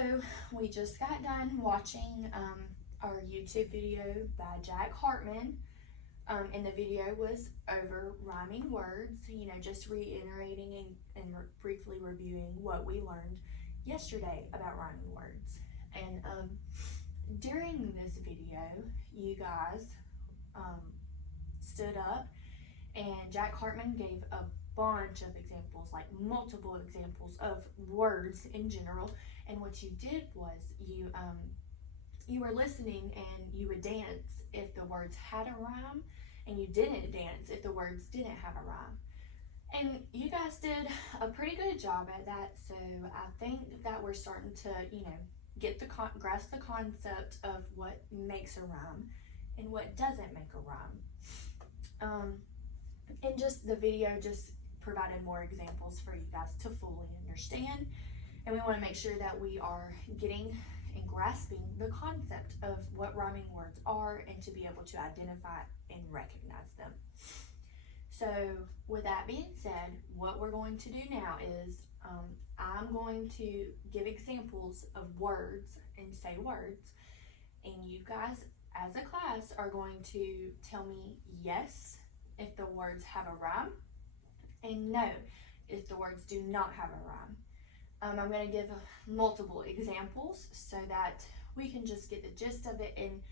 So we just got done watching our YouTube video by Jack Hartman. And the video was over rhyming words, just reiterating and briefly reviewing what we learned yesterday about rhyming words. And during this video, you guys stood up and Jack Hartman gave a bunch of examples, like multiple examples of words in general. And what you did was you were listening and you would dance if the words had a rhyme, and you didn't dance if the words didn't have a rhyme. And you guys did a pretty good job at that, so I think that we're starting to, get grasp the concept of what makes a rhyme and what doesn't make a rhyme. And just the video just provided more examples for you guys to fully understand. And we want to make sure that we are getting and grasping the concept of what rhyming words are and to be able to identify and recognize them. So with that being said, what we're going to do now is I'm going to give examples of words and say words, and you guys as a class are going to tell me yes if the words have a rhyme and no if the words do not have a rhyme. I'm going to give multiple examples so that we can just get the gist of it, and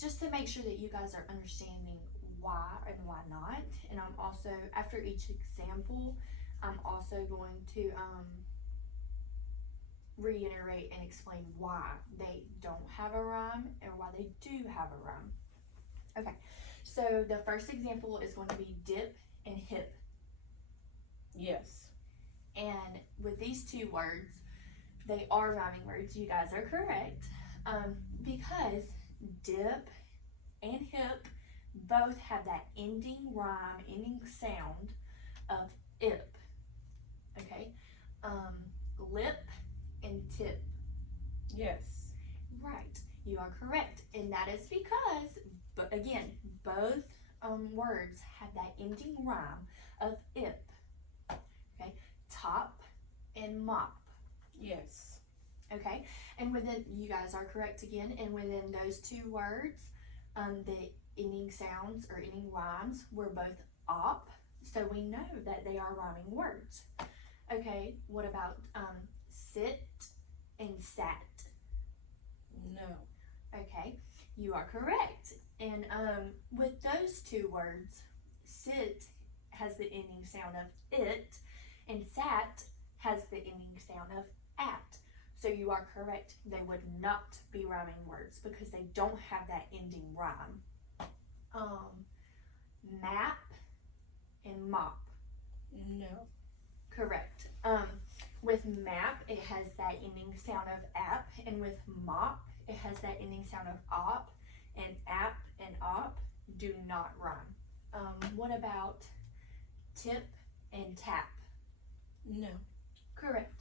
just to make sure that you guys are understanding why and why not. And I'm also, after each example, I'm also going to reiterate and explain why they don't have a rhyme and why they do have a rhyme. Okay, so the first example is going to be dip and hip. Yes. And with these two words, they are rhyming words. You guys are correct. Because dip and hip both have that ending rhyme, ending sound of ip. Okay. Lip and tip. Yes. Right. You are correct. And that is because, but again, both words have that ending rhyme of ip. Okay. Top and mop. Yes. Okay, and within, you guys are correct again, and within those two words, the ending sounds or ending rhymes were both op, so we know that they are rhyming words. Okay, what about sit and sat? No. Okay, you are correct. And with those two words, sit has the ending sound of it, and sat has the ending sound of at. So you are correct. They would not be rhyming words because they don't have that ending rhyme. Map and mop. No. Correct. With map, it has that ending sound of ap, and with mop, it has that ending sound of op, and ap and op do not rhyme. What about tip and tap? No. Correct.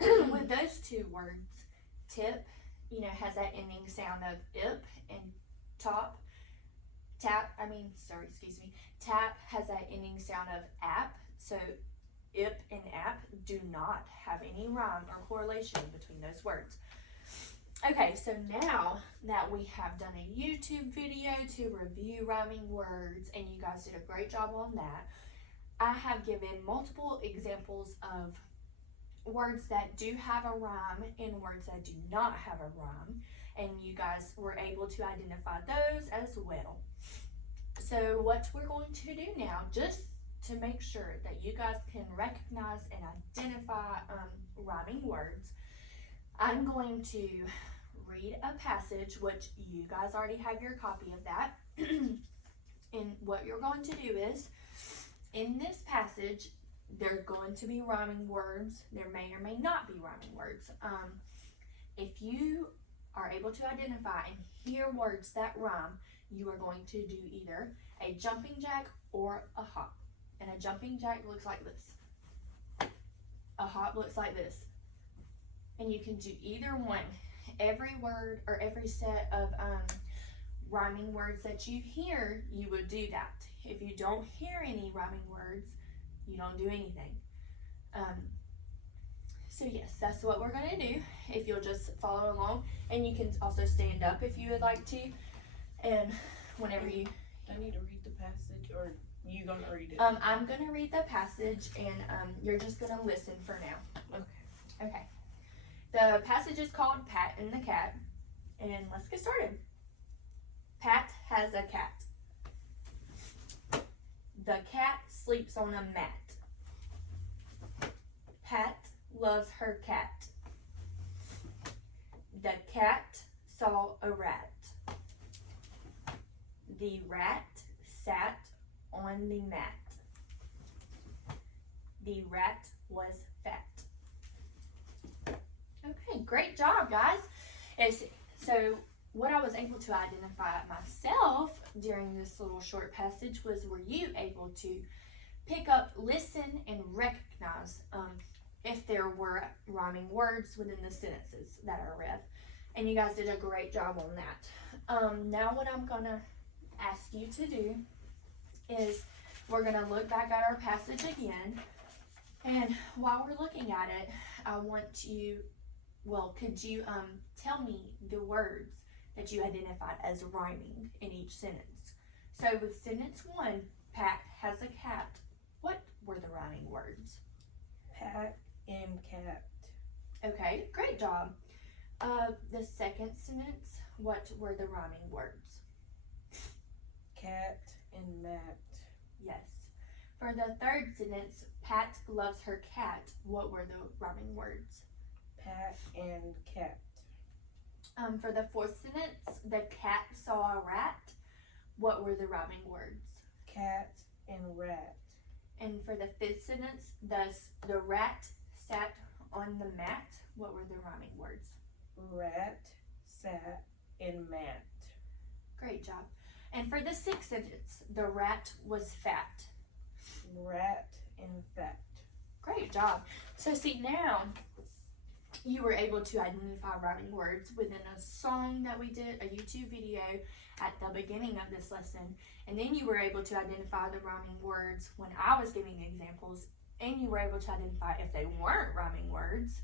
With those two words, tip, has that ending sound of ip, and tap has that ending sound of ap. So ip and ap do not have any rhyme or correlation between those words. Okay, so now that we have done a YouTube video to review rhyming words, and you guys did a great job on that, I have given multiple examples of words that do have a rhyme and words that do not have a rhyme, and you guys were able to identify those as well. So what we're going to do now, just to make sure that you guys can recognize and identify rhyming words, I'm going to read a passage, which you guys already have your copy of that. And what you're going to do is, in this passage, there are going to be rhyming words. There may or may not be rhyming words. If you are able to identify and hear words that rhyme, you are going to do either a jumping jack or a hop. And a jumping jack looks like this. A hop looks like this. And you can do either one. Every word or every set of rhyming words that you hear, you would do that. If you don't hear any rhyming words, you don't do anything. So yes, that's what we're gonna do. If you'll just follow along, and you can also stand up if you would like to. And whenever you, I need to read the passage, or you gonna read it? I'm gonna read the passage, and you're just gonna listen for now. Okay. Okay. The passage is called Pat and the Cat, and let's get started. Pat has a cat. The cat sleeps on a mat. Pat loves her cat. The cat saw a rat. The rat sat on the mat. The rat was fat. Okay, great job, guys. So what I was able to identify myself during this little short passage was, were you able to pick up, listen, and recognize if there were rhyming words within the sentences that I read? And you guys did a great job on that. Now what I'm going to ask you to do is we're going to look back at our passage again. And while we're looking at it, I want you, could you tell me the words that you identified as rhyming in each sentence? So with sentence 1, Pat has a cat. What were the rhyming words? Pat and cat. Okay, great job. The second sentence, what were the rhyming words? Cat and mat. Yes. For the third sentence, Pat loves her cat. What were the rhyming words? Pat and cat. For the fourth sentence, the cat saw a rat. What were the rhyming words? Cat and rat. And for the fifth sentence, the rat sat on the mat. What were the rhyming words? Rat sat in mat. Great job. And for the sixth sentence, the rat was fat. Rat and fat. Great job. So see, now you were able to identify rhyming words within a song that we did, a YouTube video at the beginning of this lesson. And then you were able to identify the rhyming words when I was giving examples, and you were able to identify if they weren't rhyming words.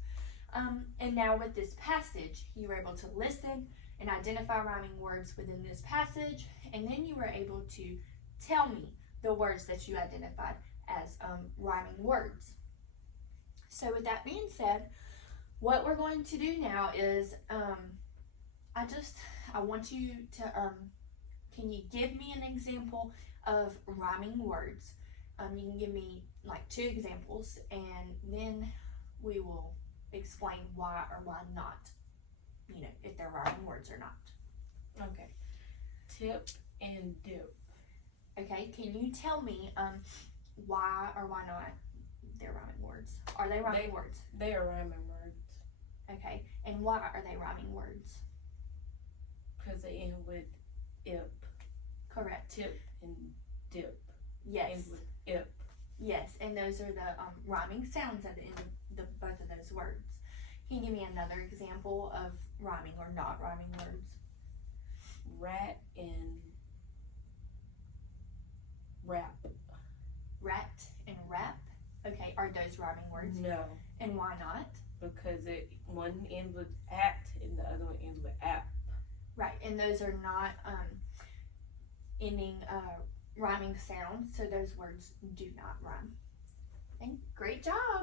And now with this passage, you were able to listen and identify rhyming words within this passage, and then you were able to tell me the words that you identified as rhyming words. So with that being said, what we're going to do now is I want you to, can you give me an example of rhyming words? You can give me like 2 examples, and then we will explain why or why not, if they're rhyming words or not. Okay. Tip and dip. Okay, can you tell me why or why not they're rhyming words? Are they rhyming words? They are rhyming words. Okay, and why are they rhyming words? Because they end with ip. Correct. Tip and dip. Yes. End with ip. Yes, and those are the rhyming sounds at the end of both of those words. Can you give me another example of rhyming or not rhyming words? Rat and rap. Rat and rap. Okay, are those rhyming words? No, And why not? because one ends with at and the other one ends with app. Right, and those are not ending rhyming sounds, so those words do not rhyme. And great job!